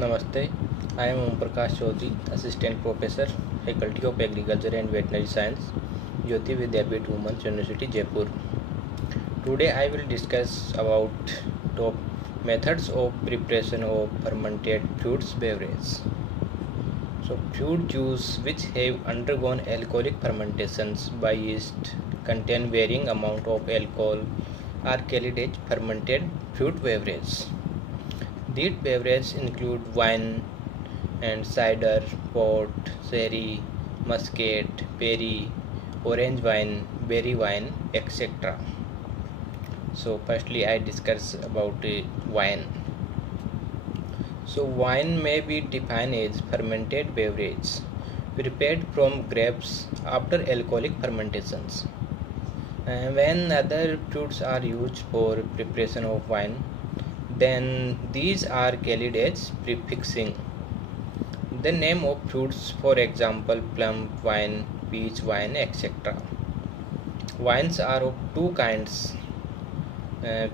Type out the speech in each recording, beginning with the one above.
Namaste. I am Om Prakash Chaudhary, Assistant Professor, Faculty of Agriculture and Veterinary Science, Jyoti Vidyapeeth Women's University, Jaipur. Today I will discuss about top methods of preparation of fermented fruits beverage. So fruit juice which have undergone alcoholic fermentations by yeast contain varying amount of alcohol are called as fermented fruit beverage. These beverages include wine and cider, port, sherry, muscat, perry, orange wine, berry wine, etc. So, firstly, I discuss about wine. So, wine may be defined as fermented beverage prepared from grapes after alcoholic fermentations. When other fruits are used for preparation of wine, then these are called as prefixing. The name of fruits, for example, plum wine, peach wine, etc. Wines are of two kinds,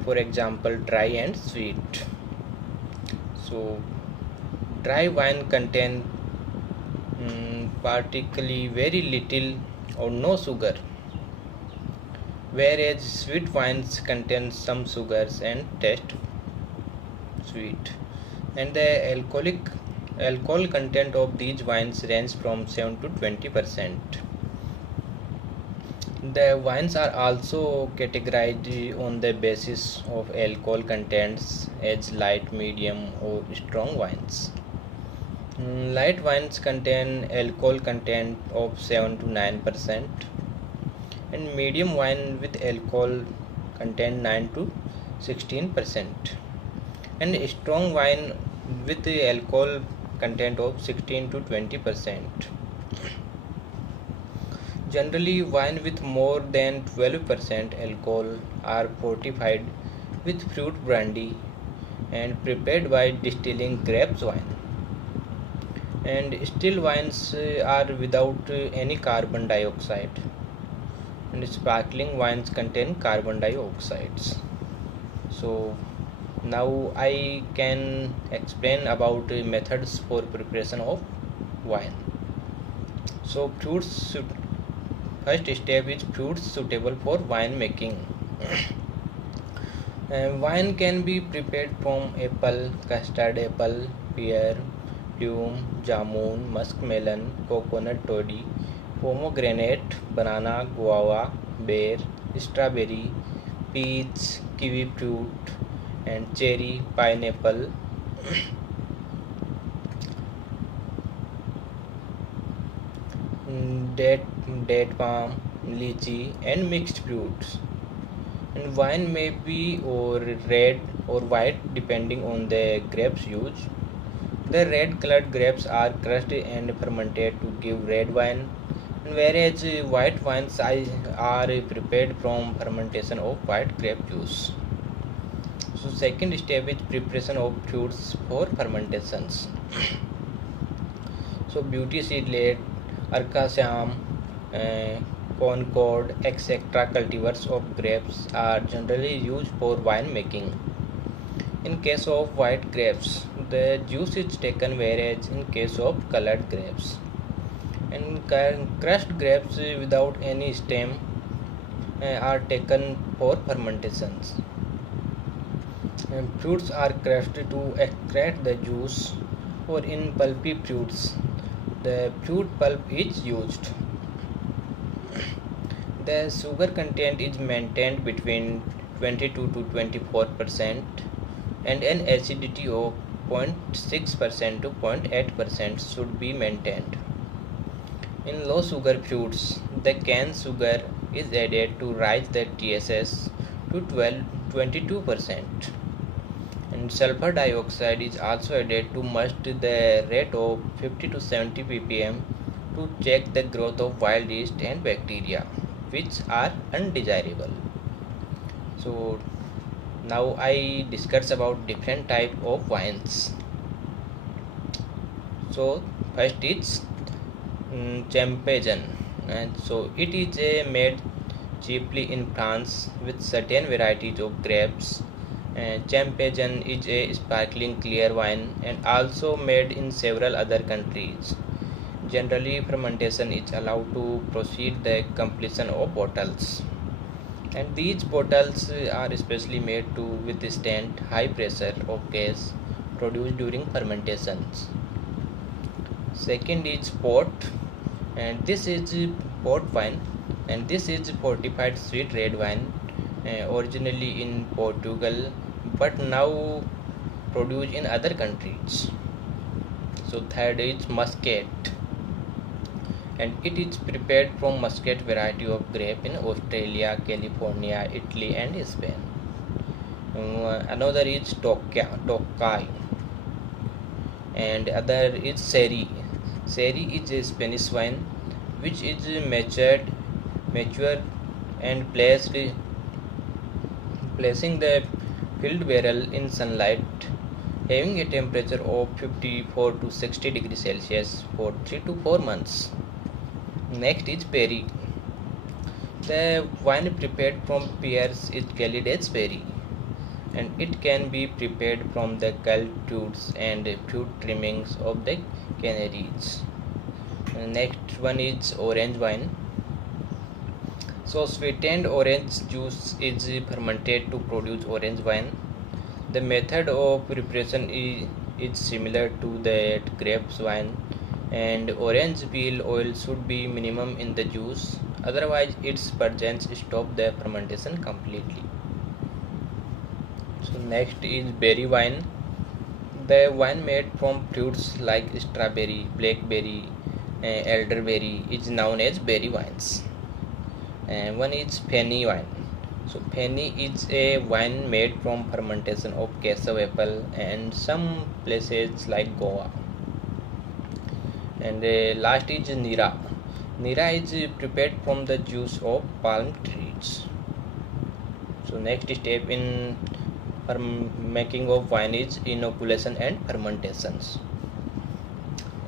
for example, dry and sweet. So, dry wine contain particularly very little or no sugar, whereas sweet wines contain some sugars and taste sweet, and the alcohol content of these wines range from 7 to 20%. The wines are also categorized on the basis of alcohol contents as light, medium, or strong wines. Light wines contain alcohol content of 7 to 9%, and medium wine with alcohol content 9 to 16%, and strong wine with the alcohol content of 16 to 20%. Generally, wine with more than 12% alcohol are fortified with fruit brandy and prepared by distilling grapes wine. And still wines are without any carbon dioxide, and sparkling wines contain carbon dioxides. So now I can explain about methods for preparation of wine. So first step is fruits suitable for wine making. Wine can be prepared from apple, custard apple, pear, plum, jamun, muskmelon, coconut toddy, pomegranate, banana, guava, pear, strawberry, peach, kiwi fruit, and cherry, pineapple. date palm, lychee, and mixed fruits. And wine may be or red or white depending on the grapes used. The red colored grapes are crushed and fermented to give red wine, whereas white wines are prepared from fermentation of white grape juice. So second step is preparation of fruits for fermentations. So beauty seedlet, Arca-Siam, Concord, etc. cultivars of grapes are generally used for wine making. In case of white grapes, the juice is taken, whereas in case of colored grapes, and crushed grapes without any stem are taken for fermentations. And fruits are crushed to extract the juice, or in pulpy fruits, the fruit pulp is used. The sugar content is maintained between 22 to 24%, and an acidity of 0.6% to 0.8% should be maintained. In low sugar fruits, the cane sugar is added to raise the TSS to 22%, and sulfur dioxide is also added to must the rate of 50 to 70 ppm to check the growth of wild yeast and bacteria, which are undesirable. So now I discuss about different type of wines. So first is champagne, and so it is made chiefly in France with certain varieties of grapes Champagne is a sparkling clear wine and also made in several other countries. Generally, fermentation is allowed to proceed the completion of bottles. And these bottles are especially made to withstand high pressure of gas produced during fermentations. Second is port, and this is port wine, and this is fortified sweet red wine, originally in Portugal but now produced in other countries. So third is muscat, and it is prepared from muscat variety of grape in Australia, California, Italy and Spain. Another is Tokai, and other is Seri. Seri is a Spanish wine which is mature and placing the filled barrel in sunlight, having a temperature of 54 to 60 degrees Celsius for 3 to 4 months. Next is Perry. The wine prepared from pears is called as Perry, and it can be prepared from the cultures and fruit trimmings of the canaries. Next one is orange wine. So sweetened orange juice is fermented to produce orange wine. The method of preparation is similar to that grapes wine, and orange peel oil should be minimum in the juice, otherwise its presence stop the fermentation completely. So next is berry wine. The wine made from fruits like strawberry, blackberry, elderberry is known as berry wines. And one is Feni wine. So Feni is a wine made from fermentation of cassaw apple and some places like Goa. And last is Nira. Nira is prepared from the juice of palm trees. So next step in making of wine is inoculation and fermentations.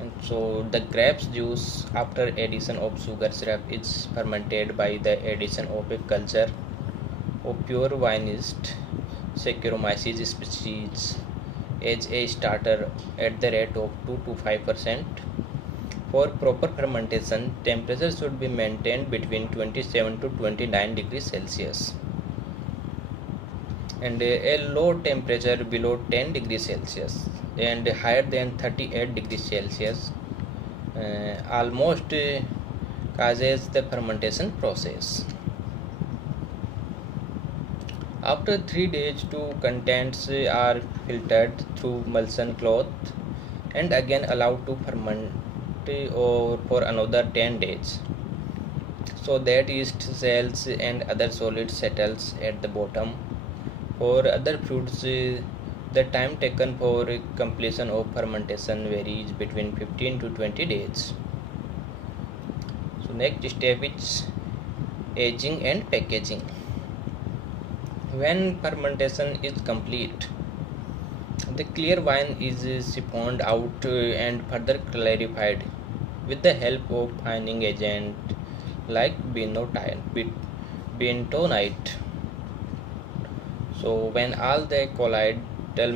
And so the grapes juice after addition of sugar syrup is fermented by the addition of a culture of pure wine yeast, Saccharomyces species, as a starter at the rate of 2 to 5%. For proper fermentation, temperature should be maintained between 27 to 29 degrees Celsius, and a low temperature below 10 degrees Celsius and higher than 38 degrees Celsius almost causes the fermentation process. After 3 days, two contents are filtered through Mulson cloth and again allowed to ferment or for another 10 days, so that yeast cells and other solids settles at the bottom. For other fruits, the time taken for completion of fermentation varies between 15 to 20 days. So next step is aging and packaging. When fermentation is complete, the clear wine is siphoned out and further clarified with the help of fining agent like bentonite. So when all the colloidal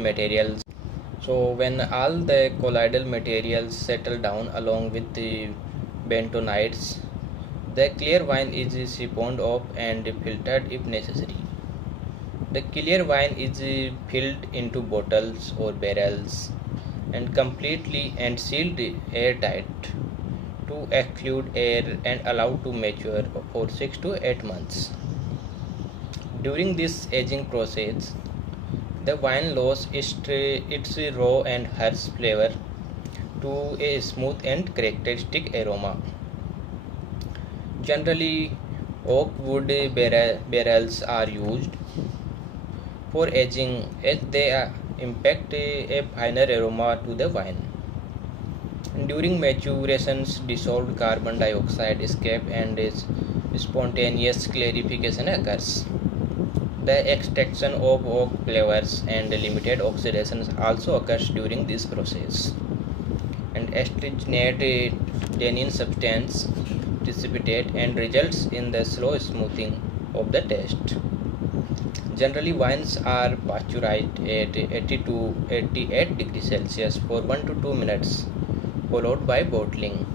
materials settle down along with the bentonites, the clear wine is siphoned off and filtered if necessary. The clear wine is filled into bottles or barrels and completely and sealed airtight to exclude air and allowed to mature for 6 to 8 months. During this aging process, the wine loses its raw and harsh flavor to a smooth and characteristic aroma. Generally, oak wood barrels are used for aging as they impact a finer aroma to the wine. During maturations, dissolved carbon dioxide escape and spontaneous clarification occurs. The extraction of oak flavors and limited oxidation also occurs during this process. And astringent tannin substance precipitate and results in the slow smoothing of the taste. Generally, wines are pasteurized at 80 to 88 degrees Celsius for 1 to 2 minutes, followed by bottling.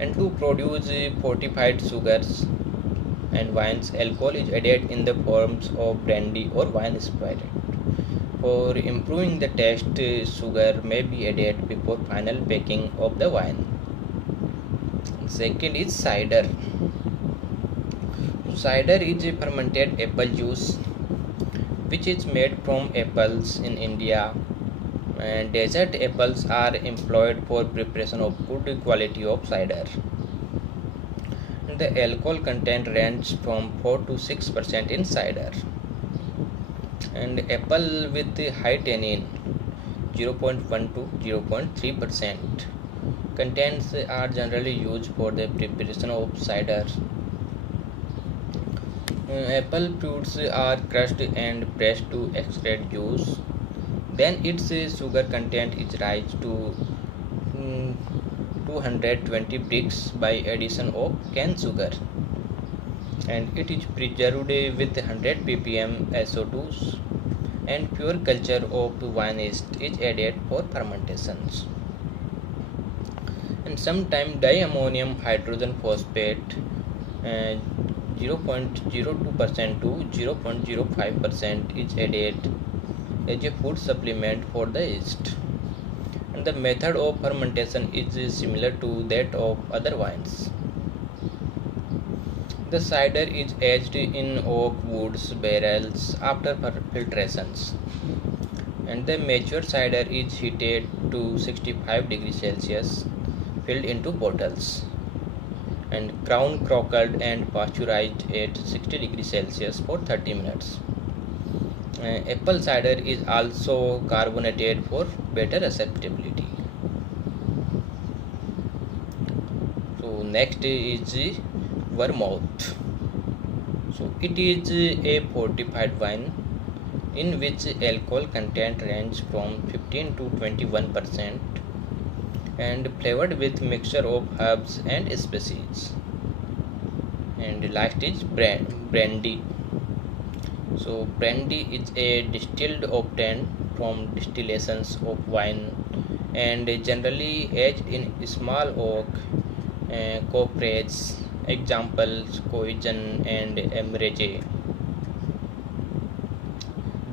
And to produce fortified sugars and wines, alcohol is added in the forms of brandy or wine spirit. For improving the taste, sugar may be added before final packing of the wine. Second is cider. Cider is a fermented apple juice which is made from apples in India. And desert apples are employed for preparation of good quality of cider. And the alcohol content ranges from 4 to 6% in cider. And apple with high tannin 0.1 to 0.3%. Contents are generally used for the preparation of cider. Apple fruits are crushed and pressed to extract juice. Then its sugar content is raised to 220 brix by addition of cane sugar, and it is preserved with 100 ppm SO2, and pure culture of wine yeast is added for fermentations. And sometimes diammonium hydrogen phosphate 0.02% to 0.05% is added as a food supplement for the yeast. And the method of fermentation is similar to that of other wines. The cider is aged in oak woods barrels after filtrations, and the mature cider is heated to 65 degrees Celsius, filled into bottles, and crown crockled and pasteurized at 60 degrees Celsius for 30 minutes. Apple cider is also carbonated for better acceptability. So next is vermouth. So it is a fortified wine in which alcohol content ranges from 15 to 21% and flavored with mixture of herbs and species. And last is brandy. So brandy is a distilled obtained from distillations of wine and generally aged in small oak cooperages, examples Coigen and Emmerich.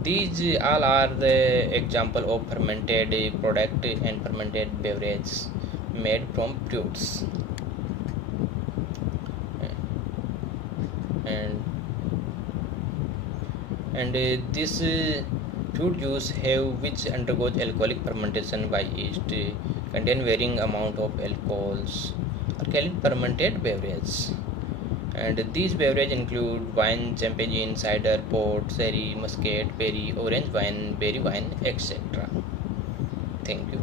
These all are the example of fermented product and fermented beverage made from fruits. And this fruit juice which undergoes alcoholic fermentation by yeast contain varying amount of alcohols are called fermented beverages. And these beverages include wine, champagne, cider, port, sherry, muscat, berry, orange wine, berry wine, etc. Thank you.